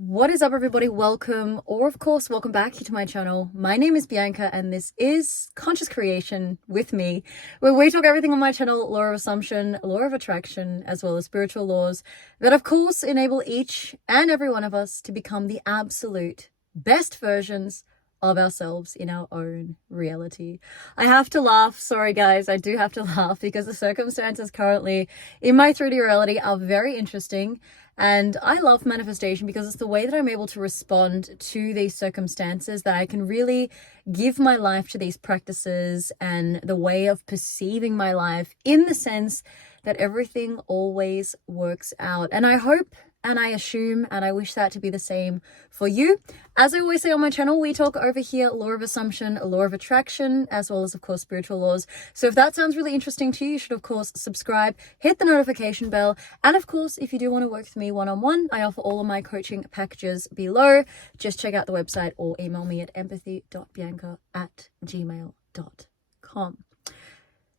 What is up, everybody? Welcome, or of course, welcome back to my channel. My name is Bianca, and this is Conscious Creation with me, where we talk everything on my channel: law of assumption, law of attraction, as well as spiritual laws that, of course, enable each and every one of us to become the absolute best versions of ourselves in our own reality. I have to laugh. Sorry, guys, I do have to laugh because the circumstances currently in my 3D reality are very interesting. And I love manifestation because it's the way that I'm able to respond to these circumstances, that I can really give my life to these practices and the way of perceiving my life in the sense that everything always works out. And I hope and I assume and I wish that to be the same for you. As I always say on my channel, we talk over here law of assumption, law of attraction, as well as, of course, spiritual laws. So if that sounds really interesting to you, you should, of course, subscribe, hit the notification bell. And of course, if you do want to work with me one-on-one, I offer all of my coaching packages below. Just check out the website or email me at empathie.bianka@gmail.com.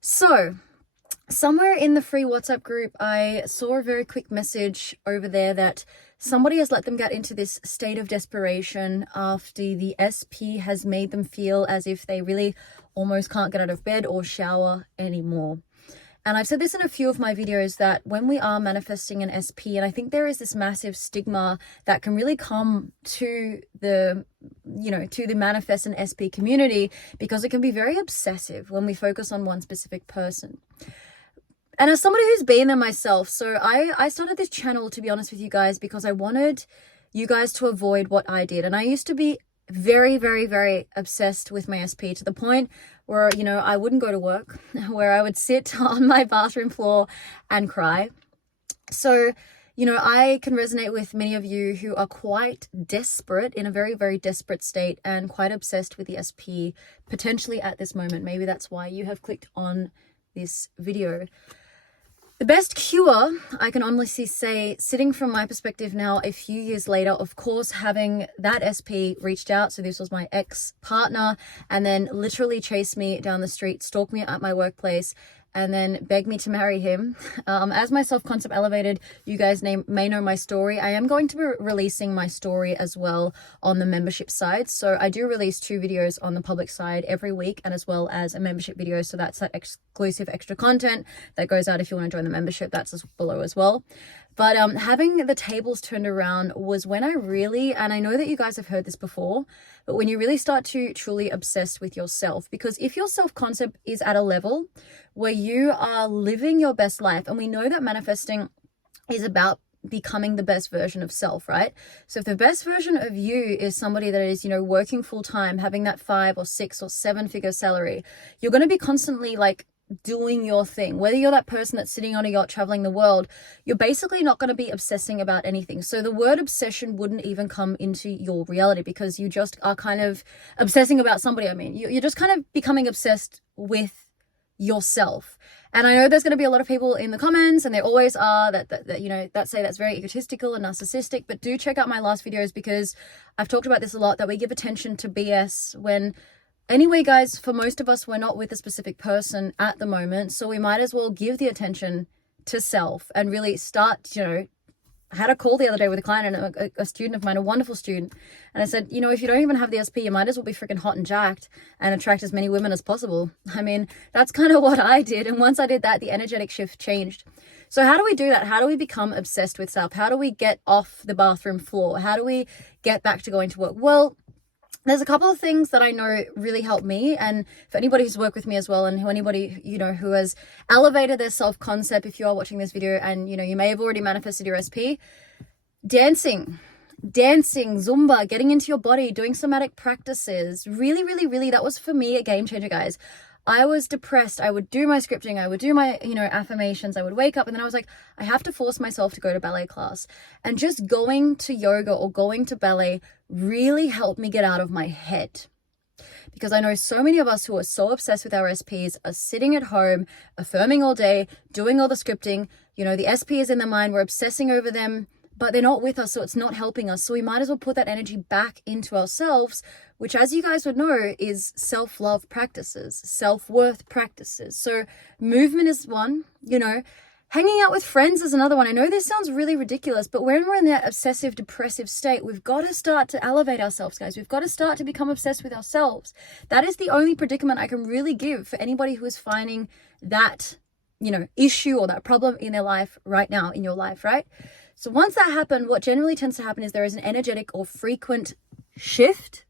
So, somewhere in the free WhatsApp group, I saw a very quick message over there that somebody has let them get into this state of desperation after the SP has made them feel as if they really almost can't get out of bed or shower anymore. And I've said this in a few of my videos that when we are manifesting an SP, and I think there is this massive stigma that can really come to the manifest and SP community, because it can be very obsessive when we focus on one specific person. And as somebody who's been there myself, so I started this channel, to be honest with you guys, because I wanted you guys to avoid what I did. And I used to be very, very, very obsessed with my SP to the point where, I wouldn't go to work, where I would sit on my bathroom floor and cry. So, I can resonate with many of you who are quite desperate, in a very, very desperate state, and quite obsessed with the SP, potentially at this moment. Maybe that's why you have clicked on this video. The best cure, I can honestly say, sitting from my perspective now, a few years later, of course, having that SP reached out. So this was my ex-partner, and then literally chased me down the street, stalked me at my workplace, and then begged me to marry him. As my self-concept elevated, you guys may know my story. I am going to be releasing my story as well on the membership side. So I do release 2 videos on the public side every week, and as well as a membership video. So that's that exclusive extra content that goes out if you want to join the membership. That's below as well. But having the tables turned around was when I really, and I know that you guys have heard this before, but when you really start to truly obsess with yourself, because if your self-concept is at a level where you are living your best life, and we know that manifesting is about becoming the best version of self, right? So if the best version of you is somebody that is, working full time, having that 5 or 6 or 7 figure salary, you're going to be constantly doing your thing. Whether you're that person that's sitting on a yacht traveling the world, you're basically not going to be obsessing about anything. So the word obsession wouldn't even come into your reality, because you just are kind of obsessing about somebody. I mean, you're just kind of becoming obsessed with yourself. And I know there's going to be a lot of people in the comments, and there always are, that say that's very egotistical and narcissistic. But do check out my last videos, because I've talked about this a lot, that we give attention to BS when, anyway, guys, for most of us, we're not with a specific person at the moment. So we might as well give the attention to self and really start, I had a call the other day with a client and a student of mine, a wonderful student. And I said, if you don't even have the SP, you might as well be freaking hot and jacked and attract as many women as possible. I mean, that's kind of what I did. And once I did that, the energetic shift changed. So how do we do that? How do we become obsessed with self? How do we get off the bathroom floor? How do we get back to going to work? Well, there's a couple of things that I know really help me, and for anybody who's worked with me as well, and anybody who has elevated their self-concept, if you are watching this video and you may have already manifested your SP, dancing, Zumba, getting into your body, doing somatic practices, really, really, really, that was for me a game changer, guys. I was depressed. I would do my scripting. I would do my, affirmations. I would wake up, and then I was like, I have to force myself to go to ballet class. And just going to yoga or going to ballet really helped me get out of my head. Because I know so many of us who are so obsessed with our SPs are sitting at home, affirming all day, doing all the scripting. The SP is in their mind. We're obsessing over them, but they're not with us, so it's not helping us. So we might as well put that energy back into ourselves, which, as you guys would know, is self-love practices, self-worth practices. So movement is one, Hanging out with friends is another one. I know this sounds really ridiculous, but when we're in that obsessive depressive state, we've got to start to elevate ourselves, guys. We've got to start to become obsessed with ourselves. That is the only predicament I can really give for anybody who is finding that, issue or that problem in their life right now, in your life, right? So once that happens, what generally tends to happen is there is an energetic or frequent shift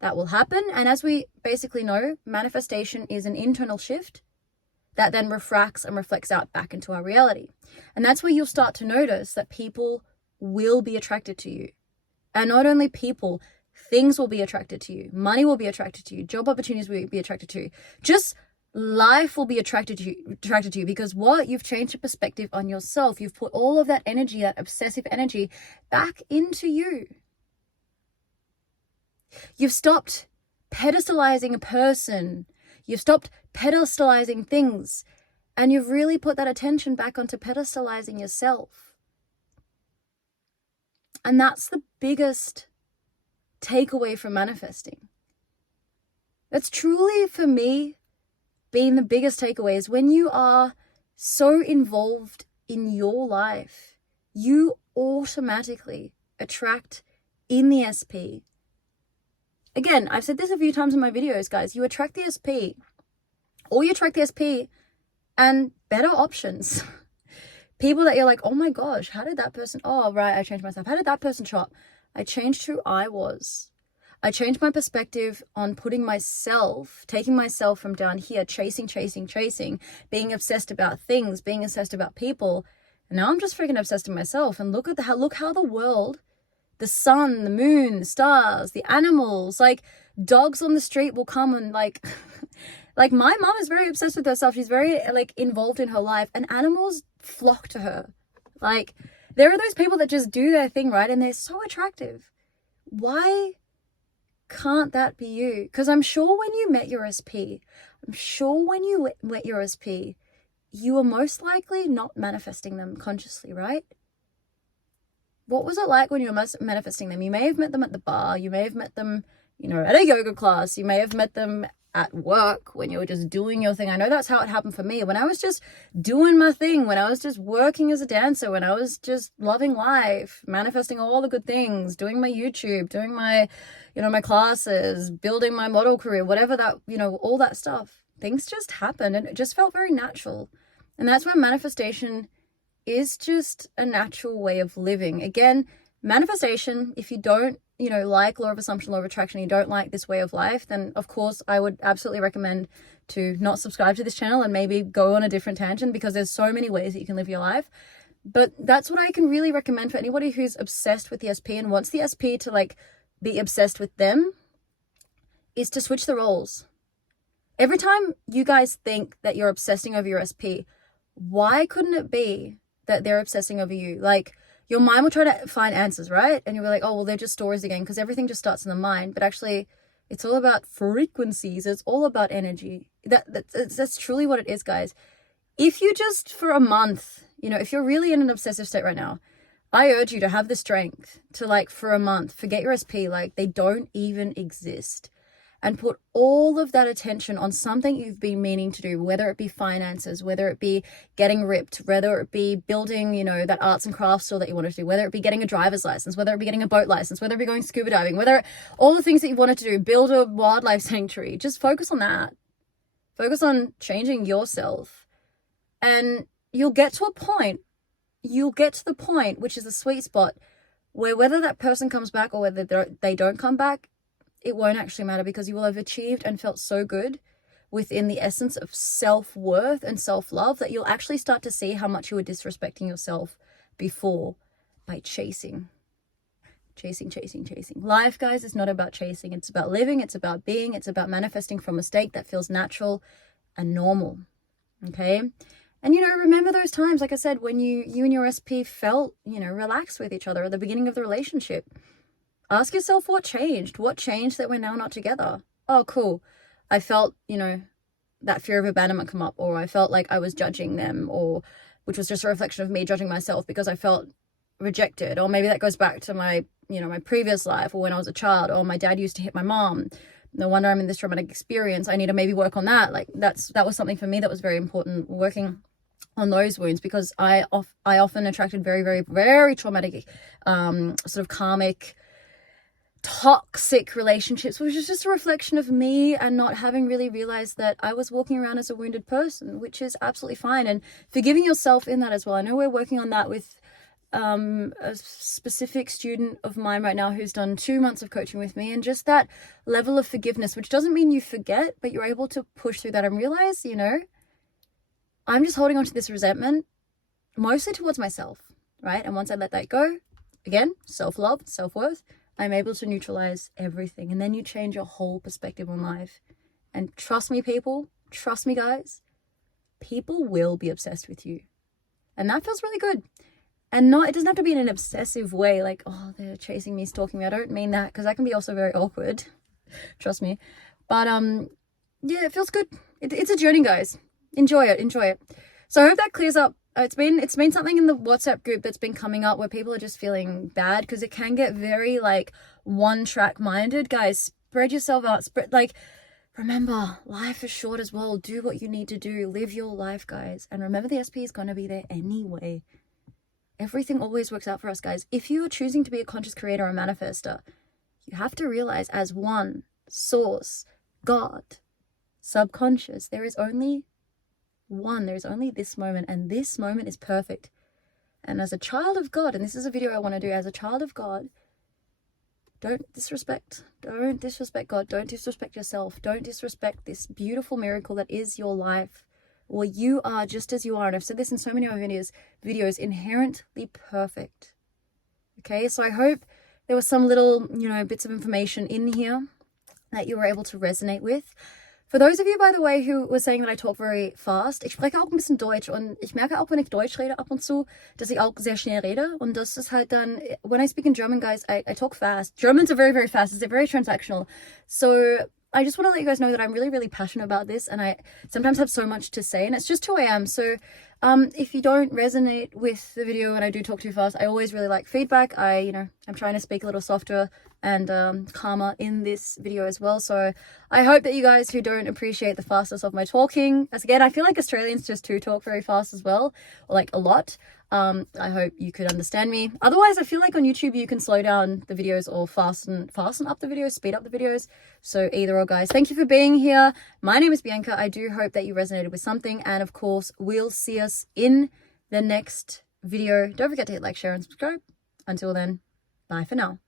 that will happen. And as we basically know, manifestation is an internal shift that then refracts and reflects out back into our reality. And that's where you'll start to notice that people will be attracted to you. And not only people, things will be attracted to you. Money will be attracted to you. Job opportunities will be attracted to you. Just life will be attracted to you because what? You've changed your perspective on yourself. You've put all of that energy, that obsessive energy, back into you. You've stopped pedestalizing a person. You've stopped pedestalizing things, and you've really put that attention back onto pedestalizing yourself. And that's the biggest takeaway from manifesting. That's truly, for me, been the biggest takeaway is when you are so involved in your life, you automatically attract in the SP. Again, I've said this a few times in my videos, guys. You attract the SP, or you attract the SP and better options. People that you're like, oh my gosh, how did that person, oh, right, I changed myself. How did that person show up? I changed who I was. I changed my perspective on taking myself from down here, chasing, being obsessed about things, being obsessed about people. And now I'm just freaking obsessed with myself. And look how the world, the sun, the moon, the stars, the animals, like dogs on the street will come and like my mom is very obsessed with herself. She's very involved in her life, and animals flock to her. Like, there are those people that just do their thing, right? And they're so attractive. Why can't that be you? Because I'm sure when you met your SP, you were most likely not manifesting them consciously, right? What was it like when you were manifesting them? You may have met them at the bar. You may have met them, at a yoga class. You may have met them at work when you were just doing your thing. I know that's how it happened for me. When I was just doing my thing, when I was just working as a dancer, when I was just loving life, manifesting all the good things, doing my YouTube, doing my, my classes, building my model career, whatever that, all that stuff. Things just happened and it just felt very natural. And that's where manifestation is just a natural way of living. Again, manifestation, if you don't, like law of assumption, law of attraction, you don't like this way of life, then of course I would absolutely recommend to not subscribe to this channel and maybe go on a different tangent, because there's so many ways that you can live your life. But that's what I can really recommend for anybody who's obsessed with the SP and wants the SP to be obsessed with them, is to switch the roles. Every time you guys think that you're obsessing over your SP, why couldn't it be that they're obsessing over you? Your mind will try to find answers, right? And you'll be like, oh, well, they're just stories again, because everything just starts in the mind. But actually, it's all about frequencies. It's all about energy. That's truly what it is, guys. If you just, for a month, if you're really in an obsessive state right now, I urge you to have the strength to, for a month, forget your SP, they don't even exist. And put all of that attention on something you've been meaning to do, whether it be finances, whether it be getting ripped, whether it be building, that arts and crafts store that you wanted to do, whether it be getting a driver's license, whether it be getting a boat license, whether it be going scuba diving, all the things that you wanted to do, build a wildlife sanctuary. Just focus on that. Focus on changing yourself. And you'll get to the point, which is the sweet spot, where whether that person comes back or whether they don't come back, it won't actually matter, because you will have achieved and felt so good within the essence of self-worth and self-love that you'll actually start to see how much you were disrespecting yourself before by chasing. Life, guys, is not about chasing. It's about living. It's about being. It's about manifesting from a state that feels natural and normal. Okay? And, remember those times, like I said, when you and your SP felt, relaxed with each other at the beginning of the relationship. Ask yourself what changed. What changed that we're now not together? Oh, cool. I felt, that fear of abandonment come up, or I felt like I was judging them, or which was just a reflection of me judging myself because I felt rejected. Or maybe that goes back to my, my previous life, or when I was a child, or my dad used to hit my mom. No wonder I'm in this traumatic experience. I need to maybe work on that. That was something for me that was very important, working on those wounds, because I often attracted very, very, very traumatic, sort of karmic, toxic relationships, which is just a reflection of me and not having really realized that I was walking around as a wounded person, which is absolutely fine. And forgiving yourself in that as well. I know we're working on that with a specific student of mine right now who's done 2 months of coaching with me, and just that level of forgiveness, which doesn't mean you forget, but you're able to push through that and realize, you know, I'm just holding on to this resentment mostly towards myself, right? And once I let that go, again, self-love, self-worth, I'm able to neutralize everything. And then you change your whole perspective on life. And trust me, people, trust me, guys, people will be obsessed with you. And that feels really good. And not, it doesn't have to be in an obsessive way, like, oh, they're chasing me, stalking me. I don't mean that, because that can be also very awkward. Trust me. But yeah, it feels good. It's a journey, guys. Enjoy it, enjoy it. So I hope that clears up. It's been something in the WhatsApp group that's been coming up where people are just feeling bad, because it can get very like one track minded. Guys, spread yourself out. Remember, life is short as well. Do what you need to do. Live your life, guys. And remember, the SP is going to be there anyway. Everything always works out for us, guys. If you are choosing to be a conscious creator or manifester, you have to realize, as one, source, God, subconscious, there is only one. There is only this moment, and this moment is perfect. And as a child of God, and this is a video I want to do, as a child of God, don't disrespect God. Don't disrespect yourself. Don't disrespect this beautiful miracle that is your life. Well, you are just as you are. And I've said this in so many of my videos, inherently perfect. Okay, so I hope there was some little, you know, bits of information in here that you were able to resonate with. For those of you, by the way, who were saying that I talk very fast, ich spreche auch ein bisschen Deutsch, und ich merke auch, wenn ich Deutsch rede ab und zu, dass ich auch sehr schnell rede, und das ist halt dann, when I speak in German, guys, I talk fast. Germans are very, very fast. It's very transactional. So I just want to let you guys know that I'm really, really passionate about this, and I sometimes have so much to say, and it's just who I am. So if you don't resonate with the video and I do talk too fast, I always really like feedback. I'm trying to speak a little softer and calmer in this video as well. So I hope that you guys who don't appreciate the fastness of my talking, as again, I feel like Australians just do talk very fast as well, or like a lot. I hope you could understand me. Otherwise, I feel like on YouTube you can slow down the videos or fasten up the videos, speed up the videos. So either or, guys. Thank you for being here. My name is Bianca. I do hope that you resonated with something, and of course, we'll see us in the next video. Don't forget to hit like, share, and subscribe. Until then, bye for now.